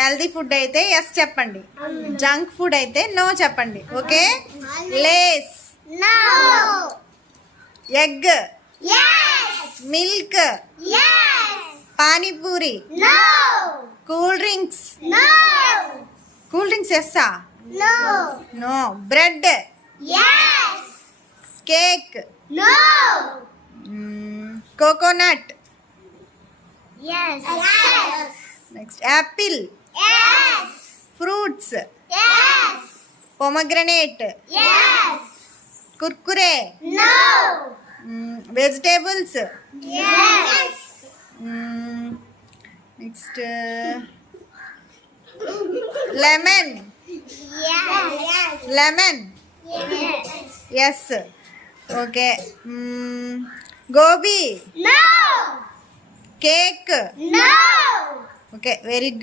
Healthy food అయితే yes చెప్పండి, junk food అయితే నో చెప్పండి. Okay, Lays, egg, milk, panipuri, cool drinks. Cool drinks ఎస్సా? No. Bread, cake, coconut, next apple, fruits, pomegranate, Kurkure, vegetables, next lemon. Lemon yes. Okay, gobi, cake. Okay, very good.